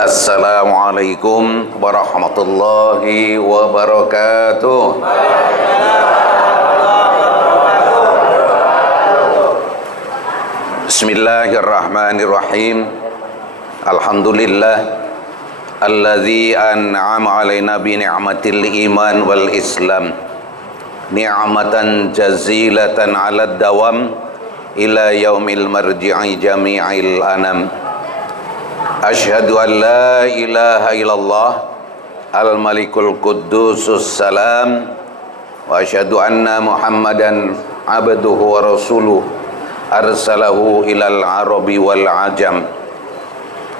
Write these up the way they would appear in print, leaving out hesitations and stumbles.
Assalamualaikum warahmatullahi wabarakatuh. Bismillahirrahmanirrahim. Alhamdulillah alladzi an'ama alaina bi ni'matil iman wal islam ni'matan jazilatan 'alad dawam ila yaumil marji'i jami'il anam. Asyhadu an la ilaha illallah al-malikul quddusus salam wa asyhadu anna muhammadan abduhu wa rasuluh arsalahu ilal arabi wal ajam.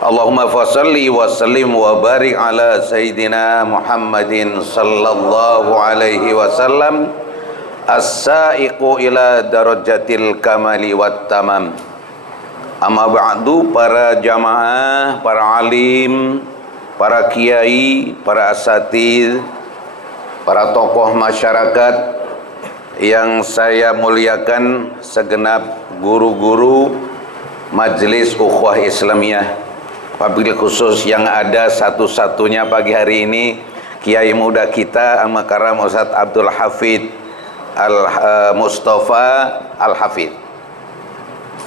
Allahumma fasalli wa sallim wa barik ala sayyidina Muhammadin sallallahu alaihi wasallam as-saiqu ila darajatil kamali wat tamam. Amma ba'du, para jamaah, para alim, para kiai, para asatidz, para tokoh masyarakat yang saya muliakan, segenap guru-guru Majelis Ukhuwah Islamiyah, wabil khusus yang ada satu-satunya pagi hari ini, kiai muda kita Al-Makaram Ustadz Abdul Hafid Al-Mustafa Al-Hafid.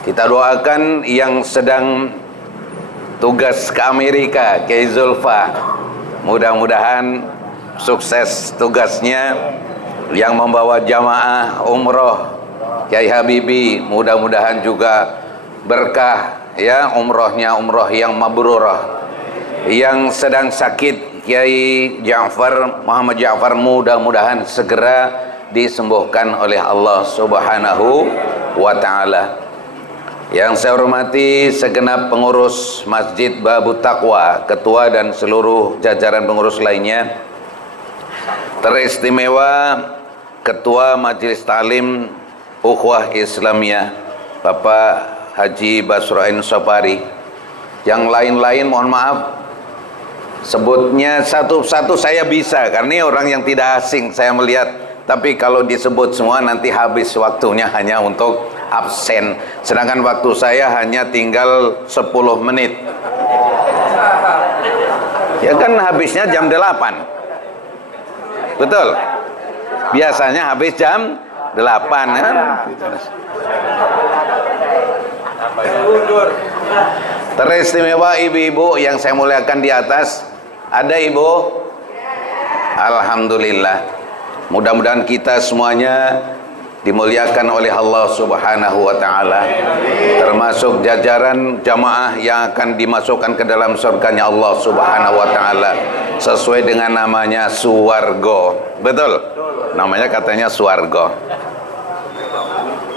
Kita doakan yang sedang tugas ke Amerika, Kiai Zulfa, mudah-mudahan sukses tugasnya. Yang membawa jamaah umroh Kiai Habibi, mudah-mudahan juga berkah ya umrohnya, umroh yang mabrurah. Yang sedang sakit Kiai Ja'far, Muhammad Ja'far, mudah-mudahan segera disembuhkan oleh Allah Subhanahu wa ta'ala. Yang saya hormati segenap pengurus Masjid Babu Taqwa, ketua dan seluruh jajaran pengurus lainnya, teristimewa Ketua Majelis Ta'lim Ukhuwah Islamiyah Bapak Haji Basroin Sopari. Yang lain-lain mohon maaf, sebutnya satu-satu saya bisa karena ini orang yang tidak asing saya melihat. Tapi kalau disebut semua nanti habis waktunya hanya untuk absen. Sedangkan waktu saya hanya tinggal 10 menit. Ya kan habisnya jam 8. Betul? Biasanya habis jam 8 kan? Teristimewa ibu-ibu yang saya muliakan di atas. Ada ibu? Alhamdulillah. Mudah-mudahan kita semuanya dimuliakan oleh Allah Subhanahu wa ta'ala, termasuk jajaran jamaah yang akan dimasukkan ke dalam surganya Allah Subhanahu wa ta'ala sesuai dengan namanya suwargo. Betul? Namanya katanya suwargo.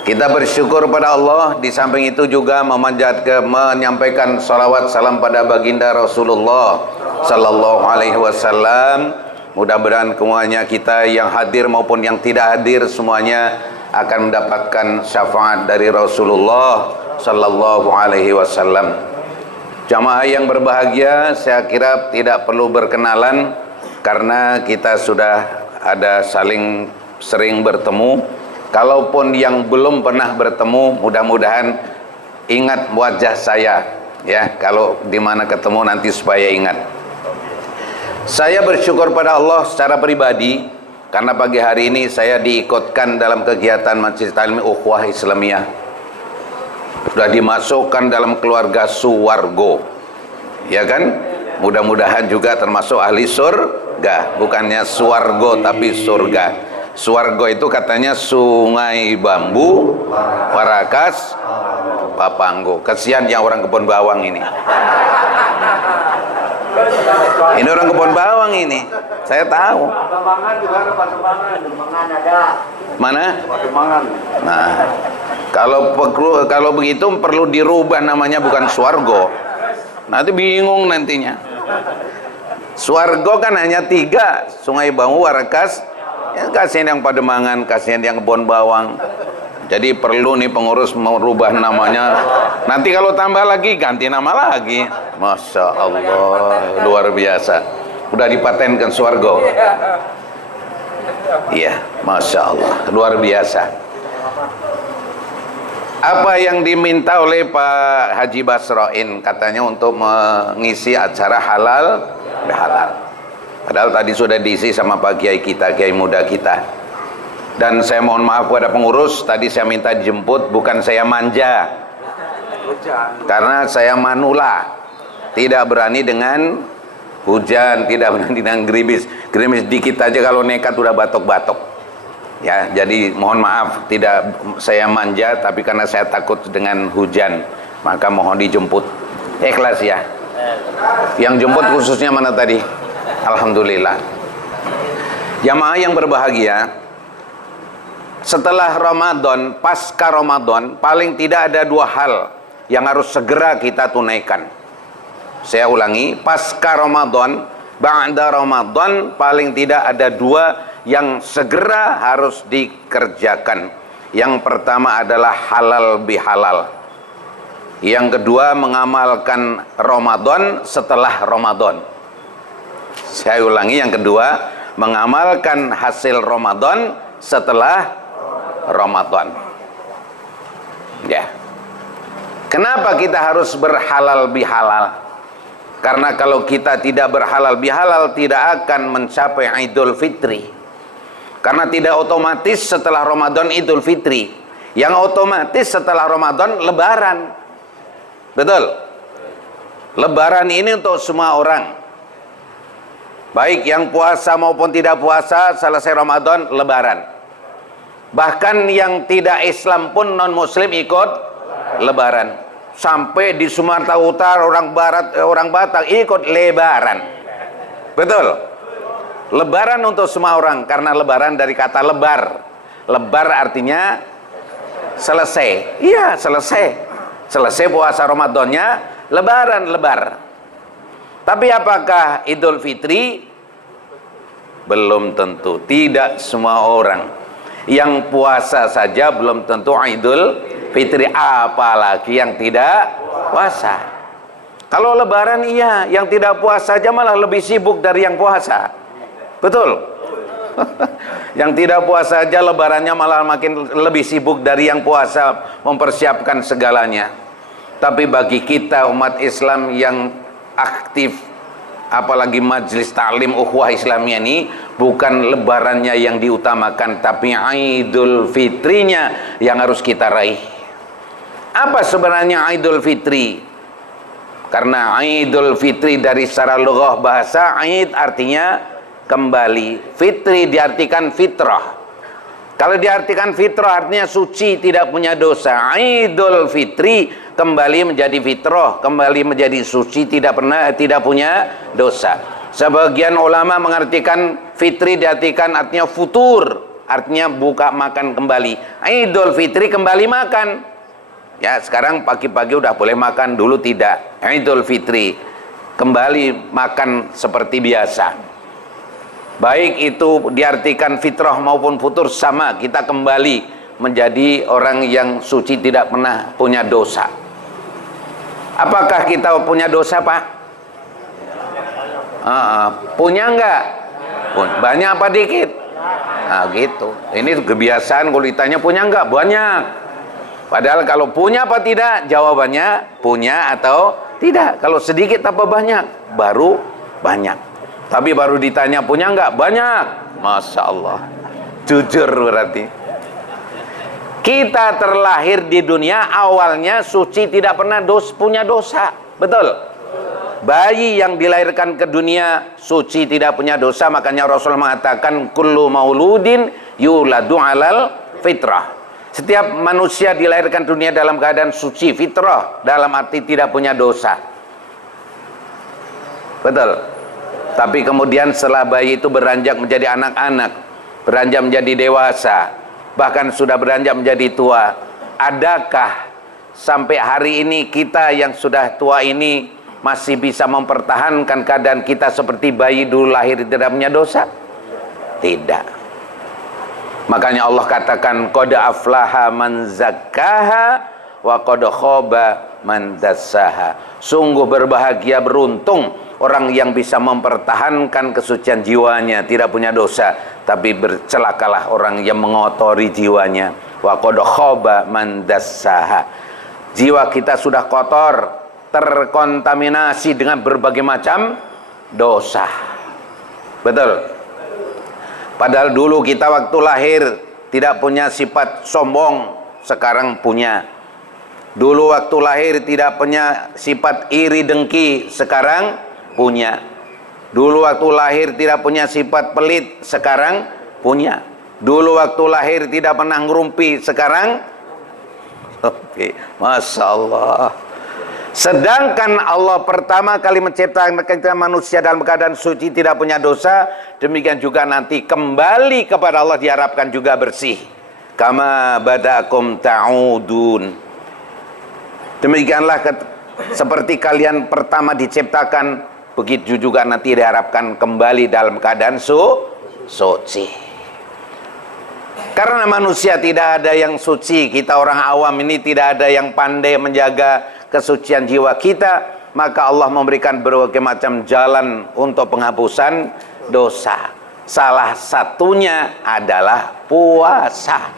Kita bersyukur pada Allah. Di samping itu juga menyampaikan salawat salam pada baginda Rasulullah sallallahu alaihi wasallam. Mudah-mudahan semuanya kita yang hadir maupun yang tidak hadir semuanya akan mendapatkan syafaat dari Rasulullah sallallahu alaihi wasallam. Jamaah yang berbahagia, saya kira tidak perlu berkenalan karena kita sudah ada saling sering bertemu. Kalaupun yang belum pernah bertemu, mudah-mudahan ingat wajah saya ya, kalau di mana ketemu nanti supaya ingat. Saya bersyukur pada Allah secara pribadi karena pagi hari ini saya diikutkan dalam kegiatan Majelis Ta'lim Ukhuwah Islamiyah. Sudah dimasukkan dalam keluarga suwargo. Ya kan? Mudah-mudahan juga termasuk ahli surga. Bukannya suwargo tapi surga. Suwargo itu katanya sungai bambu, warakas, papanggo. Kesian yang orang kebun bawang ini. Ini orang kebun bawang ini, saya tahu. Pademangan juga ada Pademangan ada. Mana? Pademangan. Nah, kalau begitu perlu dirubah namanya, bukan Swargo. Nanti bingung nantinya. Swargo kan hanya 3, Sungai Bambu, Warakas. Ya, kasihan yang Pademangan, kasihan yang kebun bawang. Jadi perlu nih pengurus merubah namanya. Nanti kalau tambah lagi ganti nama lagi. Masya Allah, luar biasa. Udah dipatenkan Swargo. Iya, Masya Allah, luar biasa. Apa yang diminta oleh Pak Haji Basroin katanya untuk mengisi acara halal bihalal. Padahal tadi sudah diisi sama Pak Kiai kita, Kiai muda kita. Dan saya mohon maaf kepada pengurus, tadi saya minta dijemput, bukan saya manja. Karena saya manula, tidak berani dengan hujan, tidak berani dengan gerimis. Gerimis dikit aja kalau nekat udah batok-batok. Ya, jadi mohon maaf, tidak saya manja, tapi karena saya takut dengan hujan, maka mohon dijemput. Ikhlas ya. Yang jemput khususnya mana tadi? Alhamdulillah. Jamaah yang berbahagia, setelah Ramadan, pasca Ramadan, paling tidak ada dua hal yang harus segera kita tunaikan. Saya ulangi, pasca Ramadan, ba'da Ramadan, paling tidak ada dua yang segera harus dikerjakan. Yang pertama adalah halal bihalal. Yang kedua, mengamalkan Ramadan setelah Ramadan. Saya ulangi, yang kedua, mengamalkan hasil Ramadan setelah Ramadan. Ya. Kenapa kita harus berhalal bihalal? Karena kalau kita tidak berhalal bihalal, tidak akan mencapai Idul Fitri. Karena tidak otomatis setelah Ramadan Idul Fitri. Yang otomatis setelah Ramadan Lebaran. Betul? Lebaran ini untuk semua orang. Baik yang puasa maupun tidak puasa, selesai Ramadan Lebaran. Bahkan yang tidak Islam pun non Muslim ikut Lebaran. Sampai di Sumatera Utara orang Barat, orang Batak ikut Lebaran. Betul? Lebaran untuk semua orang, karena lebaran dari kata lebar. Lebar artinya selesai. Iya, selesai. Selesai puasa Ramadannya, lebaran, lebar. Tapi apakah Idul Fitri? Belum tentu. Tidak semua orang. Yang puasa saja belum tentu Idul Fitri, apalagi yang tidak puasa. Kalau lebaran iya, yang tidak puasa saja malah lebih sibuk dari yang puasa. Betul? Yang tidak puasa saja lebarannya malah makin lebih sibuk dari yang puasa mempersiapkan segalanya. Tapi bagi kita umat Islam yang aktif, apalagi majelis taklim ukhuwah Islamiyah ini, bukan lebarannya yang diutamakan, tapi Idul Fitrinya yang harus kita raih. Apa sebenarnya Idul Fitri? Karena Idul Fitri dari secara lughah bahasa, Id artinya kembali, Fitri diartikan fitrah. Kalau diartikan fitrah artinya suci, tidak punya dosa. Idul Fitri kembali menjadi fitrah, kembali menjadi suci, tidak punya dosa. Sebagian ulama mengartikan fitri diartikan artinya futur, artinya buka makan kembali. Idul Fitri kembali makan. Ya, sekarang pagi-pagi udah boleh makan, dulu tidak. Idul Fitri kembali makan seperti biasa. Baik itu diartikan fitrah maupun futur sama, kita kembali menjadi orang yang suci, tidak pernah punya dosa. Apakah kita punya dosa, Pak? Punya enggak? Banyak apa dikit? Nah gitu. Ini kebiasaan kalau ditanya punya enggak? Banyak. Padahal kalau punya apa tidak? Jawabannya punya atau tidak. Kalau sedikit apa banyak? Baru banyak. Tapi baru ditanya punya enggak? Banyak. Masya Allah. Jujur berarti. Kita terlahir di dunia awalnya suci, tidak pernah punya dosa. Betul? Bayi yang dilahirkan ke dunia suci, tidak punya dosa. Makanya Rasul mengatakan kullu mauludin yuladu alal fitrah. Setiap manusia dilahirkan dunia dalam keadaan suci, fitrah, dalam arti tidak punya dosa. Betul? Tapi kemudian setelah bayi itu beranjak menjadi anak-anak, beranjak menjadi dewasa, bahkan sudah beranjak menjadi tua, adakah sampai hari ini kita yang sudah tua ini masih bisa mempertahankan keadaan kita seperti bayi dulu lahir tidak punya dosa? Tidak. Makanya Allah katakan qad aflaha man zakkaha wa qad khaba man dassaha. Sungguh berbahagia, beruntung orang yang bisa mempertahankan kesucian jiwanya, tidak punya dosa, tapi bercelakalah orang yang mengotori jiwanya. wa qad khaba man dassaha. Jiwa kita sudah kotor, terkontaminasi dengan berbagai macam dosa. Betul. Padahal dulu kita waktu lahir tidak punya sifat sombong, sekarang punya. Dulu waktu lahir tidak punya sifat iri dengki, sekarang punya. Dulu waktu lahir tidak punya sifat pelit, sekarang punya. Dulu waktu lahir tidak pernah ngerumpi, sekarang Masya Allah. Sedangkan Allah pertama kali menciptakan kita manusia dalam keadaan suci, tidak punya dosa. Demikian juga nanti kembali kepada Allah diharapkan juga bersih. Kama badakum ta'udun. Demikianlah seperti kalian pertama diciptakan, begitu juga nanti diharapkan kembali dalam keadaan suci. Karena manusia tidak ada yang suci, kita orang awam ini tidak ada yang pandai menjaga kesucian jiwa kita, maka Allah memberikan berbagai macam jalan untuk penghapusan dosa. Salah satunya adalah puasa.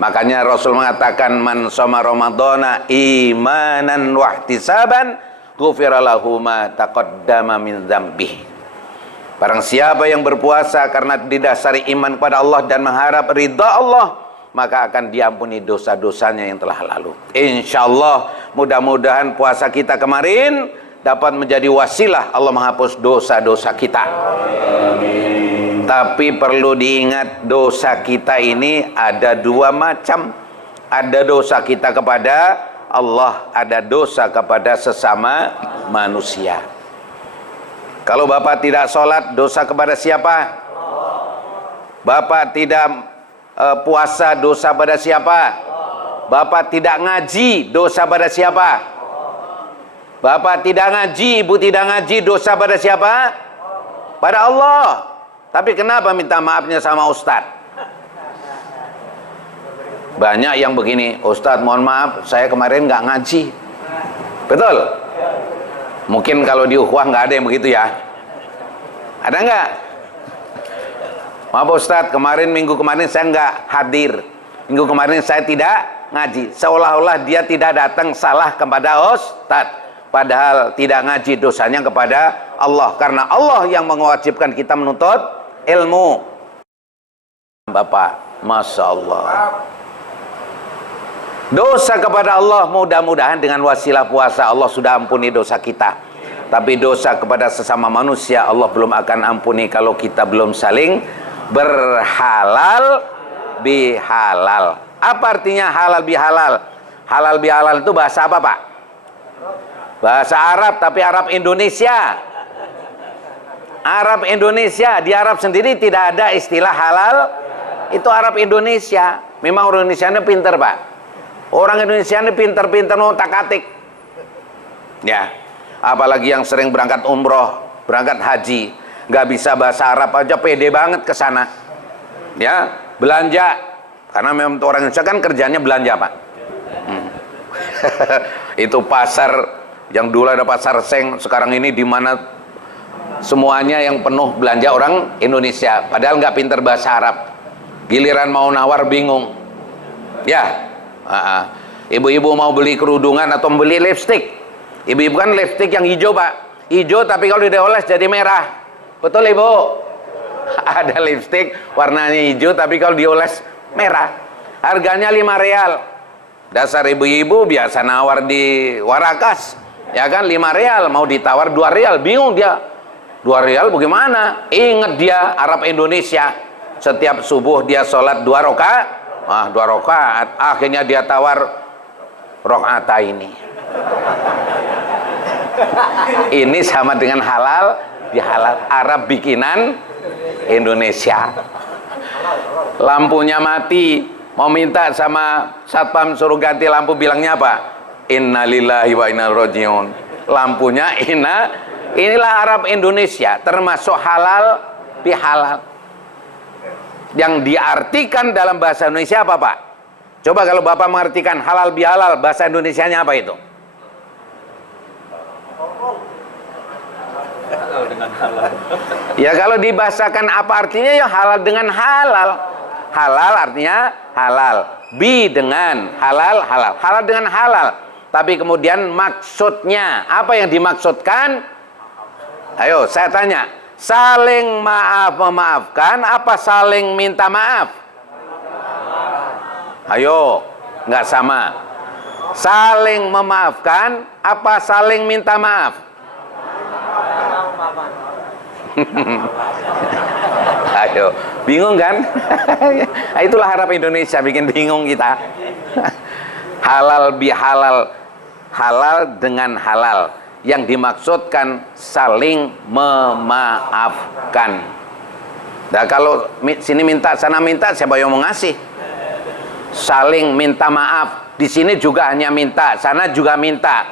Makanya Rasul mengatakan, man shoma ramadhana imanan wahtisaban ghufira lahu ma taqaddama min dzambihi. Barang siapa yang berpuasa karena didasari iman kepada Allah dan mengharap ridha Allah, maka akan diampuni dosa-dosanya yang telah lalu. Insya Allah, mudah-mudahan puasa kita kemarin dapat menjadi wasilah Allah menghapus dosa-dosa kita. Amin. Tapi perlu diingat, dosa kita ini ada dua macam. Ada dosa kita kepada Allah, ada dosa kepada sesama manusia. Kalau Bapak tidak sholat, dosa kepada siapa? Bapak tidak puasa, dosa pada siapa? Bapak tidak ngaji, dosa pada siapa? Bapak tidak ngaji, ibu tidak ngaji, dosa pada siapa? Pada Allah. Tapi kenapa minta maafnya sama Ustadz? Banyak yang begini, Ustadz mohon maaf, saya kemarin nggak ngaji. Betul? Mungkin kalau di ukhuwah nggak ada yang begitu ya. Ada nggak? Maaf Ustadz, minggu kemarin saya nggak hadir. Minggu kemarin saya tidak ngaji. Seolah-olah dia tidak datang, salah kepada Ustadz. Padahal tidak ngaji, dosanya kepada Allah. Karena Allah yang mewajibkan kita menuntut ilmu. Bapak, Masya Allah. Dosa kepada Allah, mudah-mudahan dengan wasilah puasa Allah sudah ampuni dosa kita. Tapi dosa kepada sesama manusia Allah belum akan ampuni kalau kita belum saling berhalal bihalal. Apa artinya halal bihalal? Halal bihalal itu bahasa apa Pak? Bahasa Arab, tapi Arab Indonesia. Arab Indonesia, di Arab sendiri tidak ada istilah halal. Itu Arab Indonesia. Memang orang Indonesia ini pinter Pak. Orang Indonesia ini pinter-pinter ngotak-atik. Ya, apalagi yang sering berangkat umroh, berangkat haji, nggak bisa bahasa Arab aja pede banget ke sana. Ya, belanja, karena memang orang Indonesia kan kerjanya belanja Pak. Itu pasar yang dulu ada pasar Seng, sekarang ini di mana semuanya yang penuh belanja orang Indonesia. Padahal nggak pinter bahasa Arab. Giliran mau nawar bingung. Ya. Ibu-ibu mau beli kerudungan atau beli lipstik. Ibu-ibu kan lipstik yang hijau Pak. Hijau tapi kalau dioles jadi merah. Betul Ibu? Ada lipstik warnanya hijau tapi kalau dioles merah. Harganya 5 real. Dasar ibu-ibu biasa nawar di Warakas. Ya kan 5 real, mau ditawar 2 real. Bingung dia. 2 real bagaimana? Ingat dia Arab Indonesia. Setiap subuh dia sholat 2 rakaat. 2 rakaat, akhirnya dia tawar rakaat ini. Ini sama dengan halal bihalal, Arab bikinan Indonesia. Lampunya mati, mau minta sama satpam suruh ganti lampu, bilangnya apa? Innalillahi wa inna ilaihi rajiun. Lampunya inilah Arab Indonesia, termasuk halal bihalal. Yang diartikan dalam bahasa Indonesia apa Pak? Coba kalau Bapak mengartikan halal bihalal, bahasa Indonesianya apa itu? Halal dengan halal. Ya kalau dibahasakan apa artinya ya halal dengan halal. Halal artinya halal. Bi dengan halal, halal. Halal dengan halal. Tapi kemudian maksudnya, apa yang dimaksudkan? Ayo, saya tanya. Saling maaf memaafkan, apa saling minta maaf? Ayo, nggak sama. Saling memaafkan, apa saling minta maaf? Ayo, bingung kan? Itulah harap Indonesia, bikin bingung kita. Halal bihalal, halal dengan halal. Yang dimaksudkan saling memaafkan. Nah, kalau sini minta, sana minta, siapa yang mau ngasih? Saling minta maaf. Di sini juga hanya minta, sana juga minta.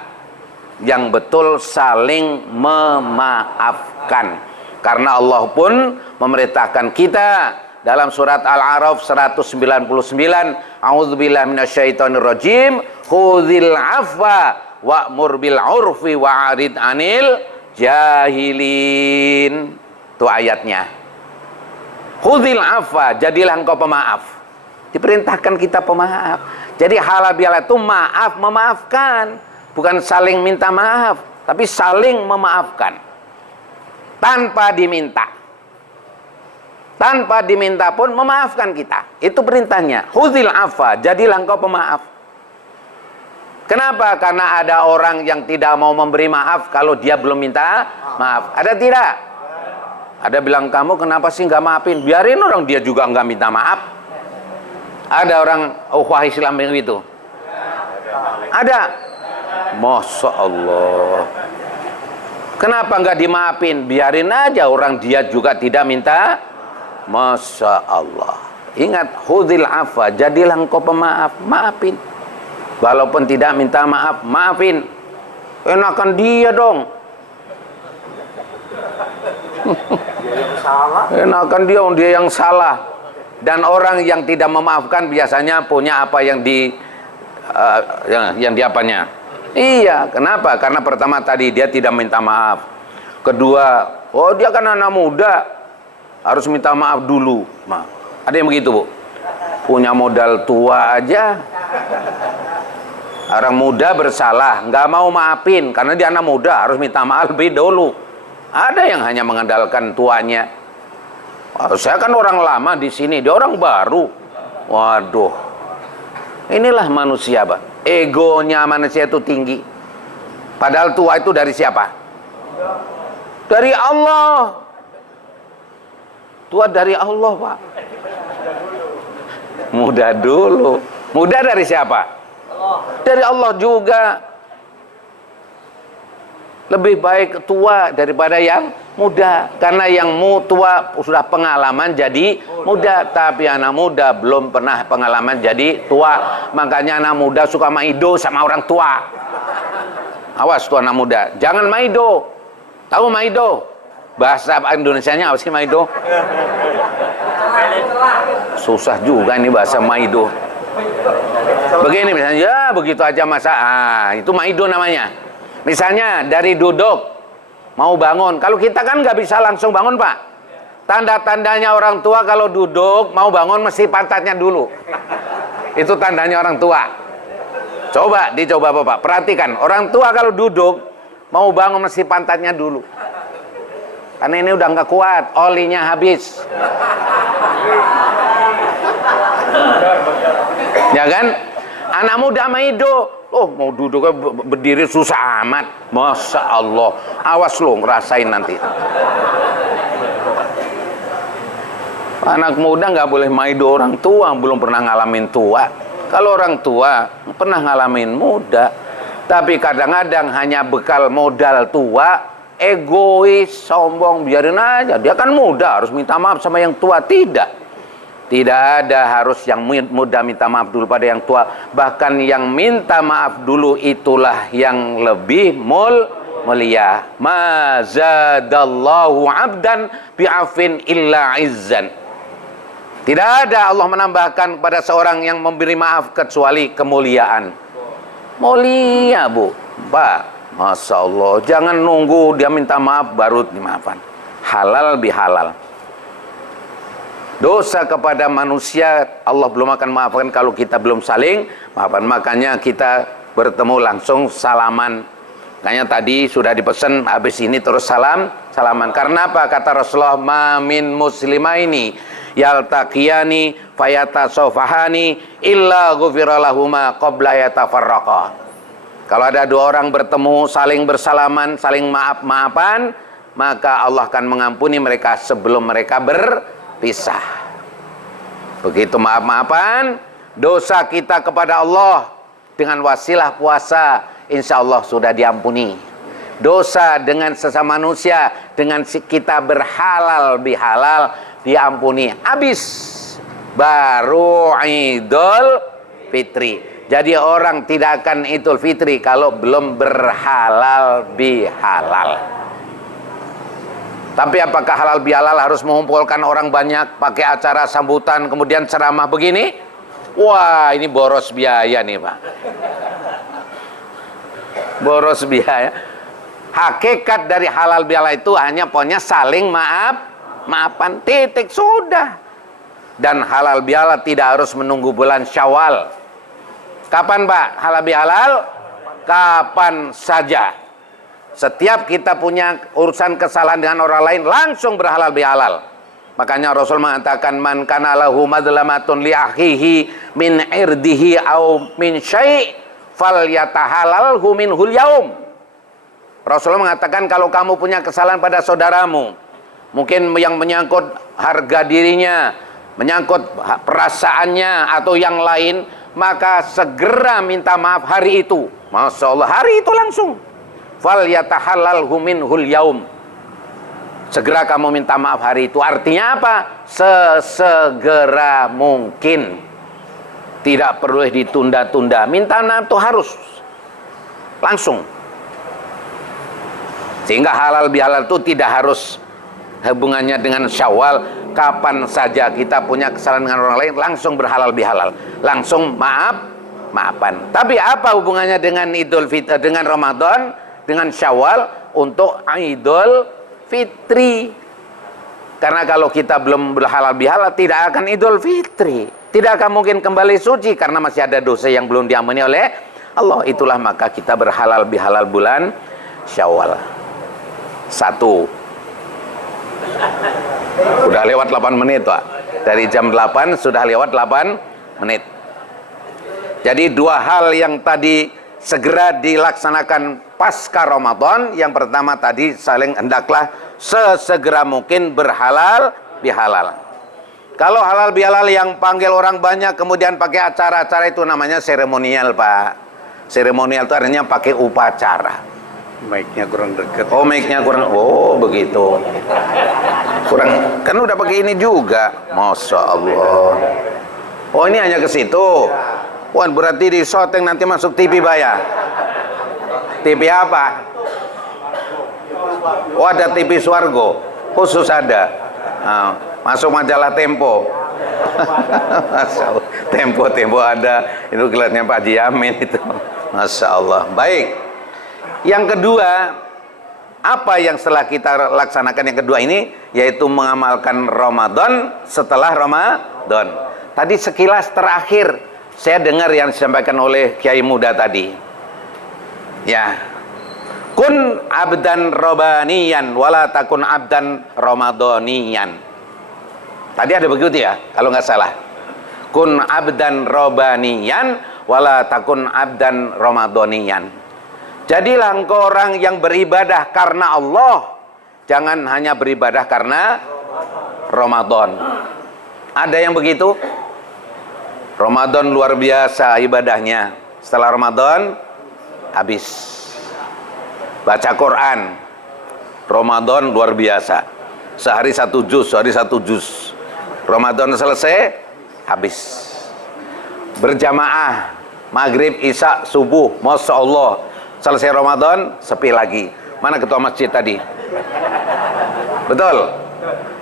Yang betul saling memaafkan. Karena Allah pun memerintahkan kita dalam surat Al-A'raf 199, A'udzubillahi minasyaitonirrajim, khudzil afwa wa'mur bil 'urfi wa'rid 'anil jahilin. Itu ayatnya. Khudzil afwa, jadilah engkau pemaaf. Diperintahkan kita pemaaf. Jadi halal bihalal itu maaf memaafkan, bukan saling minta maaf, tapi saling memaafkan. Tanpa diminta. Tanpa diminta pun memaafkan kita. Itu perintahnya. Khudzil afwa, jadilah engkau pemaaf. Kenapa? Karena ada orang yang tidak mau memberi maaf kalau dia belum minta maaf. Ada tidak? Ada bilang, kamu kenapa sih nggak maafin? Biarin orang dia juga nggak minta maaf. Ada orang ukhuwah Islam begitu? Ada. Masya Allah. Kenapa nggak dimaafin? Biarin aja orang dia juga tidak minta. Masya Allah. Ingat, khudzil afwa, jadilah engkau pemaaf, maafin. Walaupun tidak minta maaf, maafin. Enakan dia dong. Enakan dia yang salah. Dan orang yang tidak memaafkan biasanya punya apa yang yang diapanya. Iya, kenapa? Karena pertama tadi dia tidak minta maaf. Kedua, oh dia kan anak muda, harus minta maaf dulu. Ada yang begitu, Bu? Punya modal tua aja. Orang muda bersalah, nggak mau maafin karena dia anak muda, harus minta maaf lebih dulu. Ada yang hanya mengandalkan tuanya. Saya kan orang lama di sini, dia orang baru. Waduh, inilah manusia, Pak. Egonya manusia itu tinggi. Padahal tua itu dari siapa? Dari Allah. Tua dari Allah, Pak. Muda dulu. Muda dari siapa? Dari Allah juga. Lebih baik tua daripada yang muda. Karena yang tua sudah pengalaman jadi muda. Tapi anak muda belum pernah pengalaman jadi tua. Makanya anak muda suka maido sama orang tua. Awas tuh anak muda, jangan maido. Tahu maido? Bahasa Indonesianya apa sih maido? Susah juga ini bahasa maido. Begini misalnya, ya begitu aja masa, itu maido namanya. Misalnya dari duduk mau bangun, kalau kita kan nggak bisa langsung bangun, Pak. Tanda-tandanya orang tua kalau duduk mau bangun mesti pantatnya dulu. Itu tandanya orang tua. Coba dicoba Bapak, perhatikan orang tua kalau duduk mau bangun mesti pantatnya dulu. Karena ini udah nggak kuat, olinya habis. Ya kan? Anak muda maido, oh mau duduknya berdiri susah amat. Masya Allah, awas lo ngerasain nanti. Anak muda nggak boleh maido orang tua, belum pernah ngalamin tua. Kalau orang tua pernah ngalamin muda, tapi kadang-kadang hanya bekal modal tua, egois, sombong, biarin aja. Dia kan muda, harus minta maaf sama yang tua. Tidak ada harus yang muda minta maaf dulu pada yang tua. Bahkan yang minta maaf dulu itulah yang lebih mulia. Ma zadallahu abdan bi'afin illa izzan. Tidak ada Allah menambahkan kepada seorang yang memberi maaf kecuali kemuliaan. Mulia, Bu. Pak, Masya Allah. Jangan nunggu dia minta maaf baru dimaafkan. Halal bihalal. Dosa kepada manusia Allah belum akan maafkan kalau kita belum saling maafkan. Makanya kita bertemu langsung salaman. Makanya tadi sudah dipesan habis ini terus salaman. Karena apa? Kata Rasulullah, ma min muslimaini yaltaqiyani fayatasofahani illa ghufira lahuma qabla yatafarraqa. Kalau ada dua orang bertemu saling bersalaman, saling maaf-maafan, maka Allah akan mengampuni mereka sebelum mereka berpisah. Begitu maaf-maafan, dosa kita kepada Allah dengan wasilah puasa, insya Allah sudah diampuni. Dosa dengan sesama manusia, dengan kita berhalal bihalal, diampuni. Habis baru Idul Fitri. Jadi orang tidak akan Idul Fitri kalau belum berhalal bihalal. Tapi apakah halal bihalal harus mengumpulkan orang banyak, pakai acara sambutan, kemudian ceramah begini? Wah, ini boros biaya nih Pak. Boros biaya. Hakikat dari halal bihalal itu hanya pokoknya saling maafan, titik, sudah. Dan halal bihalal tidak harus menunggu bulan Syawal. Kapan Pak halal bihalal? Kapan saja. Setiap kita punya urusan kesalahan dengan orang lain, langsung berhalal bihalal. Makanya Rasul mengatakan, man kana lahu madlamatun li akhihi min irdihi au min syai' falyatahalalhu minhul yaum. Rasulullah mengatakan, kalau kamu punya kesalahan pada saudaramu, mungkin yang menyangkut harga dirinya, menyangkut perasaannya atau yang lain, maka segera minta maaf hari itu. Masya Allah, hari itu langsung. Fal yatahalalhu minhul yaum. Segera kamu minta maaf hari itu. Artinya apa? Sesegera mungkin. Tidak perlu ditunda-tunda. Minta maaf itu harus langsung. Sehingga halal bihalal itu tidak harus hubungannya dengan Syawal. Kapan saja kita punya kesalahan dengan orang lain, langsung berhalal bihalal, langsung maafan. Tapi apa hubungannya dengan Idul Fitri, dengan Ramadan, dengan Syawal untuk Idul Fitri? Karena kalau kita belum berhalal bihalal, tidak akan Idul Fitri, tidak akan mungkin kembali suci karena masih ada dosa yang belum diampuni oleh Allah. Itulah maka kita berhalal bihalal bulan Syawal. 1. Udah lewat 8 menit Pak. Dari jam 8 sudah lewat 8 menit. Jadi dua hal yang tadi segera dilaksanakan pasca Ramadan. Yang pertama tadi saling hendaklah sesegera mungkin berhalal bihalal. Kalau halal bihalal yang panggil orang banyak kemudian pakai acara-acara, itu namanya seremonial Pak. Seremonial itu artinya pakai upacara. Mic-nya kurang dekat. Oh, mic-nya kurang. Oh, begitu. Kurang, kan udah pakai ini juga. Masya Allah. Oh, ini hanya ke situ. Wah, berarti di syuting nanti masuk TV bayar. TV apa? Oh, ada TV Swargo. Khusus ada. Nah, masuk majalah Tempo. Tempo ada. Itu gelarnya Pak Haji Yamin itu. Masya Allah. Baik. Yang kedua, apa yang setelah kita laksanakan yang kedua ini, yaitu mengamalkan Ramadan setelah Ramadan. Tadi sekilas terakhir saya dengar yang disampaikan oleh Kiai Muda tadi. Ya. Kun abdan robaniyan wala takun abdan ramadaniyan. Tadi ada begitu ya, kalau nggak salah. Kun abdan robaniyan wala takun abdan ramadaniyan. Jadilah engkau orang yang beribadah karena Allah, jangan hanya beribadah karena Ramadan. Ada yang begitu? Ramadan luar biasa ibadahnya. Setelah Ramadan habis. Baca Quran. Ramadan luar biasa. Sehari 1 juz, sehari 1 juz. Ramadan selesai, habis. Berjamaah maghrib, isya, subuh, Masya Allah. Selesai Ramadan, sepi lagi. Mana ketua masjid tadi? Betul?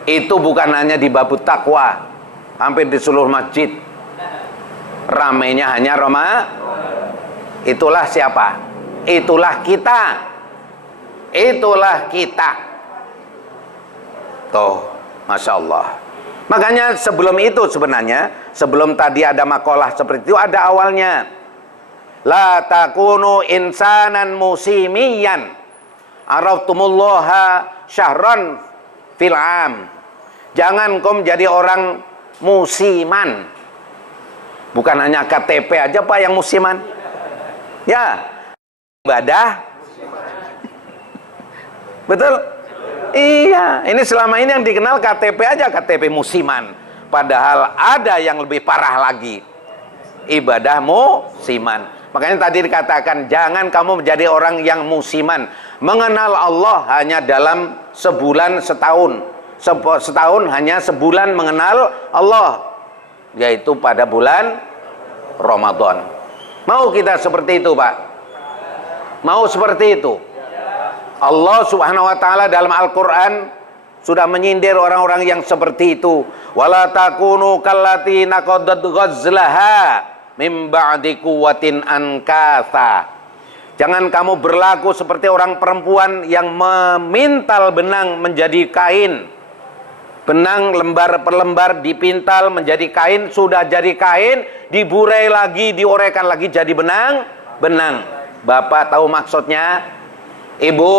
Itu bukan hanya di Babut Taqwa, hampir di seluruh masjid ramainya hanya Itulah siapa? Itulah kita. Itulah kita. Tuh, Masya Allah. Makanya sebelum itu sebenarnya, sebelum tadi ada makalah seperti itu, ada awalnya. La takunu insanan musimiyan araftumullaha syahran fil am. Jangan kau menjadi orang musiman. Bukan hanya KTP aja Pak yang musiman. Ya, ibadah. Betul? Iya, ini selama ini yang dikenal KTP aja, KTP musiman. Padahal ada yang lebih parah lagi. Ibadah musiman. Makanya tadi dikatakan, jangan kamu menjadi orang yang musiman. Mengenal Allah hanya dalam sebulan setahun. Setahun hanya sebulan mengenal Allah. Yaitu pada bulan Ramadan. Mau kita seperti itu Pak? Mau seperti itu? Allah subhanahu wa ta'ala dalam Al-Quran sudah menyindir orang-orang yang seperti itu. Wala takunu kallati naqadat ghazlaha mim ba'di quwwatin ankatha. Jangan kamu berlaku seperti orang perempuan yang memintal benang menjadi kain. Benang lembar per lembar dipintal menjadi kain, sudah jadi kain, diburai lagi, diorekan lagi jadi benang. Bapak tahu maksudnya? Ibu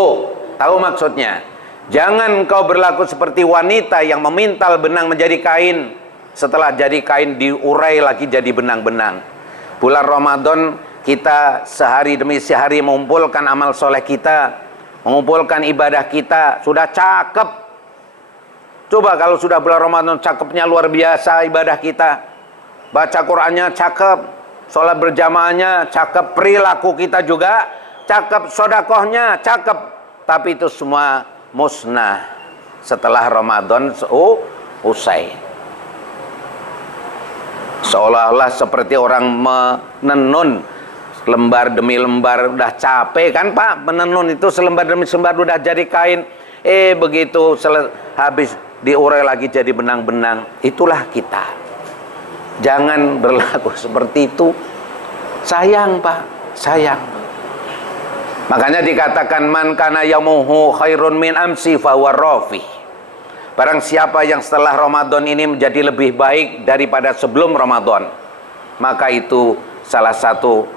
tahu maksudnya? Jangan kau berlaku seperti wanita yang memintal benang menjadi kain. Setelah jadi kain diurai lagi jadi benang-benang. Bulan Ramadan kita sehari demi sehari mengumpulkan amal soleh kita, mengumpulkan ibadah kita, sudah cakep. Coba kalau sudah bulan Ramadan cakepnya luar biasa ibadah kita. Baca Qur'annya cakep, sholat berjamaahnya cakep, perilaku kita juga cakep, sodakohnya cakep. Tapi itu semua musnah setelah Ramadan usai. Seolah-olah seperti orang menenun lembar demi lembar, udah capek kan Pak, menenun itu selembar demi selembar udah jadi kain. Begitu habis diurai lagi jadi benang-benang. Itulah kita. Jangan berlaku seperti itu. Sayang Pak, sayang. Makanya dikatakan man kana yaumuhu khairun min amsi fa huwa rafi. Barang siapa yang setelah Ramadan ini menjadi lebih baik daripada sebelum Ramadan, maka itu salah satu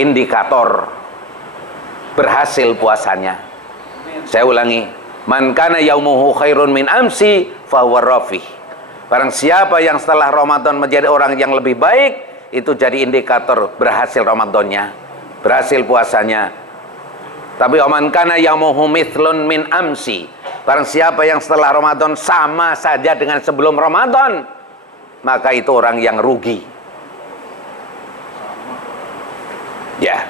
indikator berhasil puasanya. Saya ulangi, man kana yaumuhu khairun min amsi fa huwa rafi. Barang siapa yang setelah Ramadan menjadi orang yang lebih baik, itu jadi indikator berhasil Ramadannya, berhasil puasanya. Tapi man kana yaumuhu mithlun min amsi, barang siapa yang setelah Ramadan sama saja dengan sebelum Ramadan, maka itu orang yang rugi. Ya.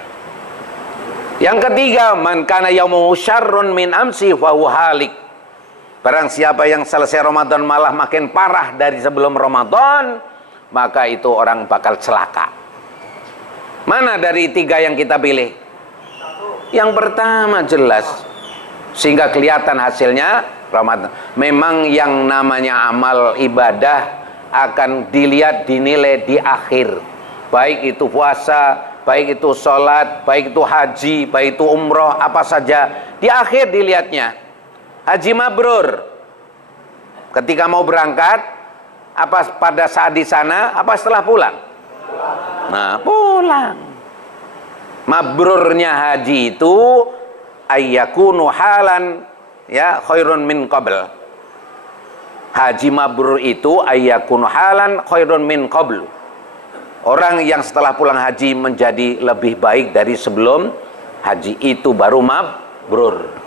Yang ketiga, man kana yaumuhu syarrun min amsi fa huwa halik. Barang siapa yang selesai Ramadan malah makin parah dari sebelum Ramadan, maka itu orang bakal celaka. Mana dari tiga yang kita pilih? Yang pertama jelas, sehingga kelihatan hasilnya Ramadan. Memang yang namanya amal ibadah akan dilihat, dinilai di akhir. Baik itu puasa, baik itu sholat, baik itu haji, baik itu umroh, apa saja, di akhir dilihatnya. Haji mabrur, ketika mau berangkat, apa pada saat di sana, apa setelah pulang? Nah, pulang. Mabrurnya haji itu ayyakunu halan ya khairun min qabl. Haji mabrur itu ayyakunu halan khairun min qabl. Orang yang setelah pulang haji menjadi lebih baik dari sebelum haji, itu baru mabrur.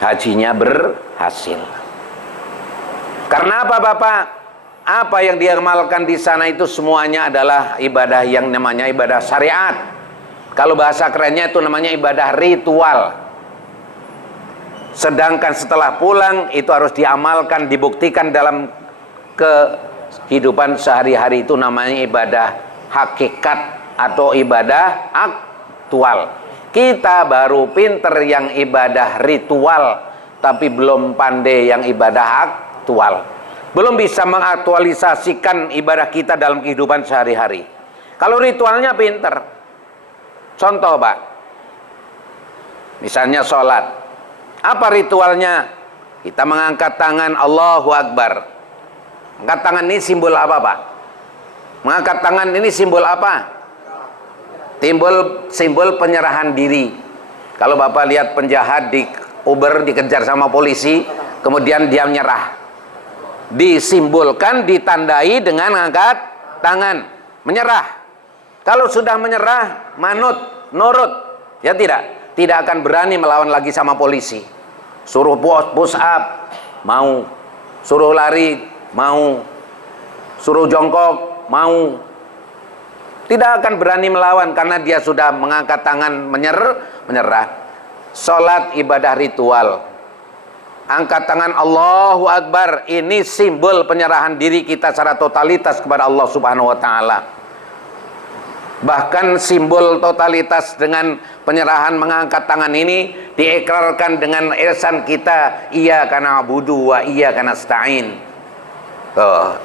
Hajinya berhasil. Karena apa Bapak? Apa yang diamalkan di sana itu semuanya adalah ibadah yang namanya ibadah syariat. Kalau bahasa kerennya itu namanya ibadah ritual. Sedangkan setelah pulang itu harus diamalkan, dibuktikan dalam kehidupan sehari-hari, itu namanya ibadah hakikat atau ibadah aktual. Kita baru pinter yang ibadah ritual, tapi belum pandai yang ibadah aktual. Belum bisa mengaktualisasikan ibadah kita dalam kehidupan sehari-hari. Kalau ritualnya pinter. Contoh Pak, misalnya sholat, apa ritualnya? Kita mengangkat tangan Allahu Akbar. Angkat tangan ini simbol apa, Pak? Mengangkat tangan ini simbol apa? Simbol penyerahan diri. Kalau Bapak lihat penjahat di Uber dikejar sama polisi, kemudian dia menyerah. Disimbolkan, ditandai dengan angkat tangan, menyerah. Kalau sudah menyerah, manut, nurut, ya tidak akan berani melawan lagi sama polisi. Suruh push up, mau. Suruh lari, mau. Suruh jongkok, mau. Tidak akan berani melawan karena dia sudah mengangkat tangan, menyerah. Salat ibadah ritual. Angkat tangan Allahu Akbar, ini simbol penyerahan diri kita secara totalitas kepada Allah Subhanahu wa taala. Bahkan simbol totalitas dengan penyerahan mengangkat tangan ini diikrarkan dengan ihsan kita, iyyaka na'budu wa iyyaka nasta'in.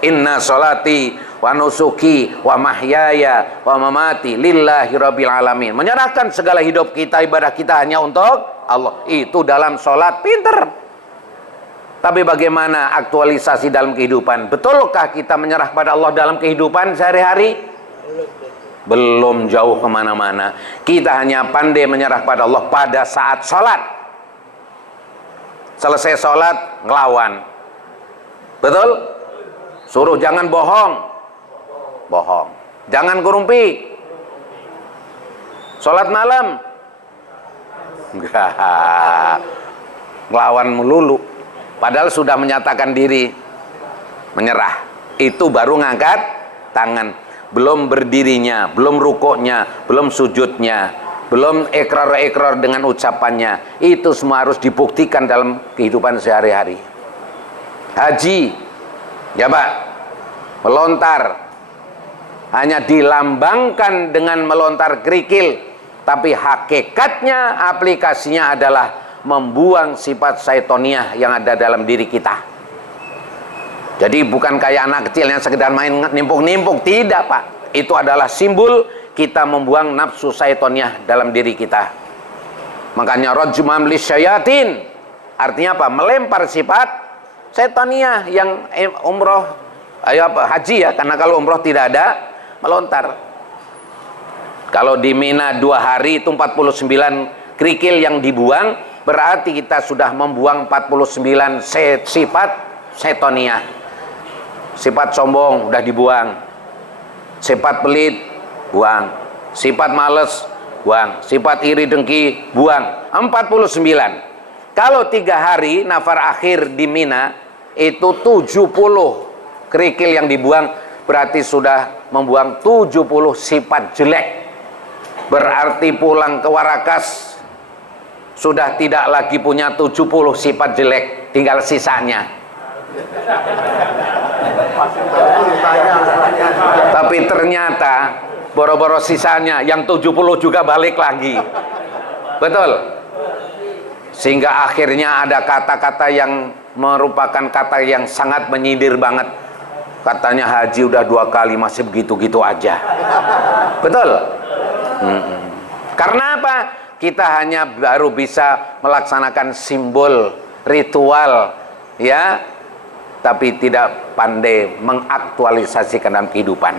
Inna sholati wa nusuki wa mahyaya wa mamati lillahi rabbil alamin. Menyerahkan segala hidup kita, ibadah kita hanya untuk Allah. Itu dalam sholat, pinter. Tapi bagaimana aktualisasi dalam kehidupan? Betulkah kita menyerah pada Allah dalam kehidupan sehari-hari? Belum jauh kemana-mana. Kita hanya pandai menyerah pada Allah pada saat sholat. Selesai sholat, ngelawan. Betul? Suruh jangan bohong. Bohong. Jangan gerumpi. Sholat malam. Enggak. Ngelawan melulu. Padahal sudah menyatakan diri menyerah. Itu baru ngangkat tangan. Belum berdirinya, belum rukuknya, belum sujudnya, belum ikrar dengan ucapannya. Itu semua harus dibuktikan dalam kehidupan sehari-hari. Haji, ya Pak, melontar hanya dilambangkan dengan melontar kerikil, tapi hakikatnya aplikasinya adalah membuang sifat syaitoniah yang ada dalam diri kita. Jadi bukan kayak anak kecil yang sekedar main nimpuk-nimpuk, tidak Pak. Itu adalah simbol kita membuang nafsu syaitoniah dalam diri kita. Makanya rajmam lisyayatin, artinya apa? Melempar sifat syaitoniah. Yang umroh, haji ya, karena kalau umroh tidak ada melontar. Kalau di Mina 2 hari itu 49 kerikil yang dibuang, berarti kita sudah membuang 49 sifat syaitoniah. Sifat sombong udah dibuang, sifat pelit buang, sifat males buang, sifat iri dengki buang. 49. Kalau 3 hari nafar akhir di Mina itu 70 kerikil yang dibuang, berarti sudah membuang 70 sifat jelek. Berarti pulang ke Warakas sudah tidak lagi punya 70 sifat jelek, tinggal sisanya. Tapi ternyata boro-boro sisanya yang 70 juga balik lagi. Betul? Sehingga akhirnya ada kata-kata yang merupakan kata yang sangat menyindir banget. Katanya haji udah 2 kali masih begitu-gitu aja. Betul? Karena apa? Kita hanya baru bisa melaksanakan simbol ritual, ya, tapi tidak pandai mengaktualisasikan dalam kehidupan.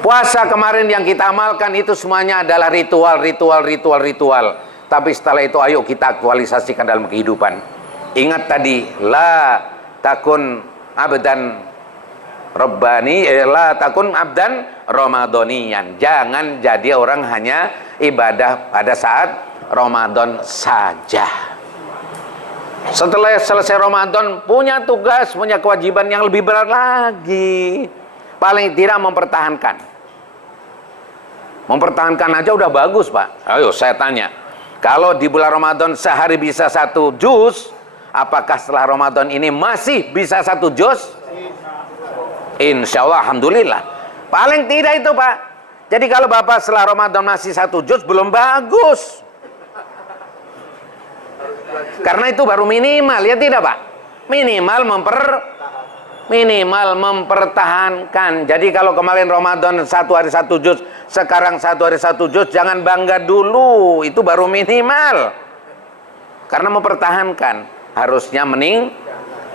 Puasa kemarin yang kita amalkan itu semuanya adalah ritual. Tapi setelah itu ayo kita aktualisasikan dalam kehidupan. Ingat tadi, la takun abdan Rabbani, la takun abdan Ramadhaniyan. Jangan jadi orang hanya ibadah pada saat Ramadan saja. Setelah selesai Ramadan punya tugas, punya kewajiban yang lebih berat lagi. Paling tidak mempertahankan. Mempertahankan aja udah bagus Pak. Ayo saya tanya, kalau di bulan Ramadan sehari bisa 1 juz, apakah setelah Ramadan ini masih bisa 1 juz? Insya Allah, alhamdulillah. Paling tidak itu Pak. Jadi kalau Bapak setelah Ramadan masih 1 juz, belum bagus. Karena itu baru minimal, ya tidak Pak? Minimal mempertahankan. Jadi kalau kemarin Ramadan 1 hari 1 juz, sekarang 1 hari 1 juz, jangan bangga dulu. Itu baru minimal. Karena mempertahankan. Harusnya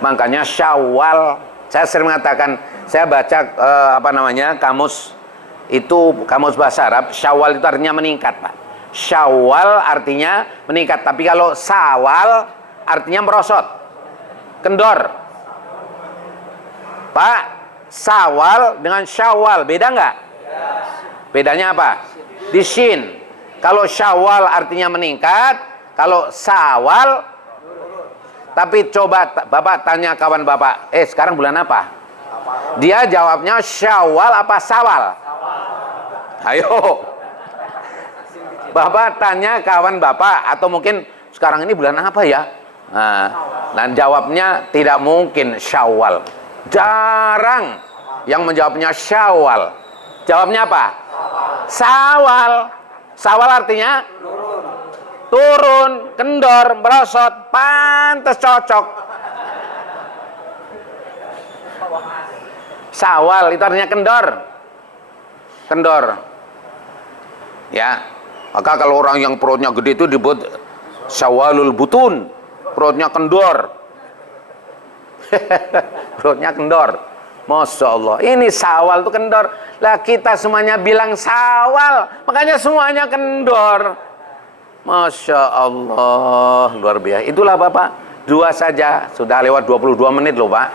makanya Syawal Saya sering mengatakan, saya baca kamus itu, kamus bahasa Arab, Syawal itu artinya meningkat, Pak. Syawal artinya meningkat, tapi kalau sawal artinya merosot, kendor. Pak, sawal dengan syawal beda nggak? Bedanya apa? Di shin. Kalau syawal artinya meningkat, kalau sawal. Tapi coba Bapak tanya kawan Bapak, sekarang bulan apa? Dia jawabnya syawal apa sawal? Ayo. Bapak tanya kawan Bapak, atau mungkin sekarang ini bulan apa ya? Nah, dan jawabnya tidak mungkin syawal. Jarang yang menjawabnya syawal. Jawabnya apa? Sawal. Sawal artinya turun, kendor, merosot, pantas cocok. Sawal itu artinya kendor. Kendor. Ya. Maka kalau orang yang perutnya gede itu disebut syawalul butun. Perutnya kendor. Perutnya kendor. Masya Allah. Ini sawal itu kendor. Lah kita semuanya bilang sawal. Makanya semuanya kendor. Masya Allah. Luar biasa. Itulah Bapak. 2 saja. Sudah lewat 22 menit loh Pak.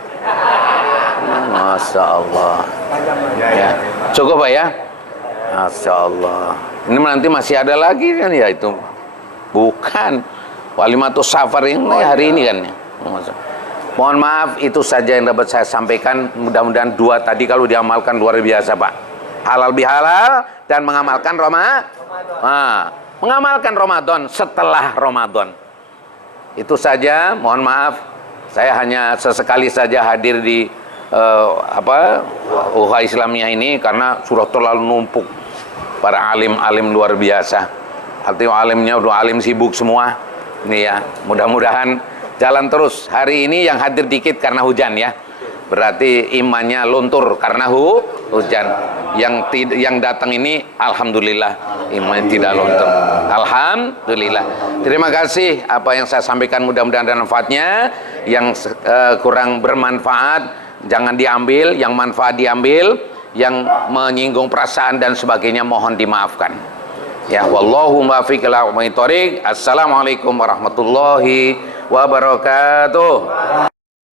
Masya Allah. Ya. Cukup Pak ya. Masya Allah. Ini nanti masih ada lagi kan ya itu. Bukan. Walimatus Safar yang hari ini kan ya. Mohon maaf, itu saja yang dapat saya sampaikan. Mudah-mudahan 2 tadi kalau diamalkan luar biasa Pak. Halal bihalal dan mengamalkan mengamalkan Ramadan setelah Ramadan. Itu saja. Mohon maaf, saya hanya sesekali saja hadir di UHA Islamiyah ini karena sudah terlalu numpuk para alim-alim luar biasa. Artinya alimnya udah alim sibuk semua. Ini ya, mudah-mudahan jalan terus. Hari ini yang hadir dikit karena hujan ya. Berarti imannya luntur karena hujan. Yang datang ini alhamdulillah imannya tidak luntur. Alhamdulillah. Terima kasih apa yang saya sampaikan, mudah-mudahan ada manfaatnya. Yang kurang bermanfaat jangan diambil, yang manfaat diambil, yang menyinggung perasaan dan sebagainya mohon dimaafkan. Ya, wallahu muwaffiq ila aqwamit thoriq. Assalamualaikum warahmatullahi wabarakatuh.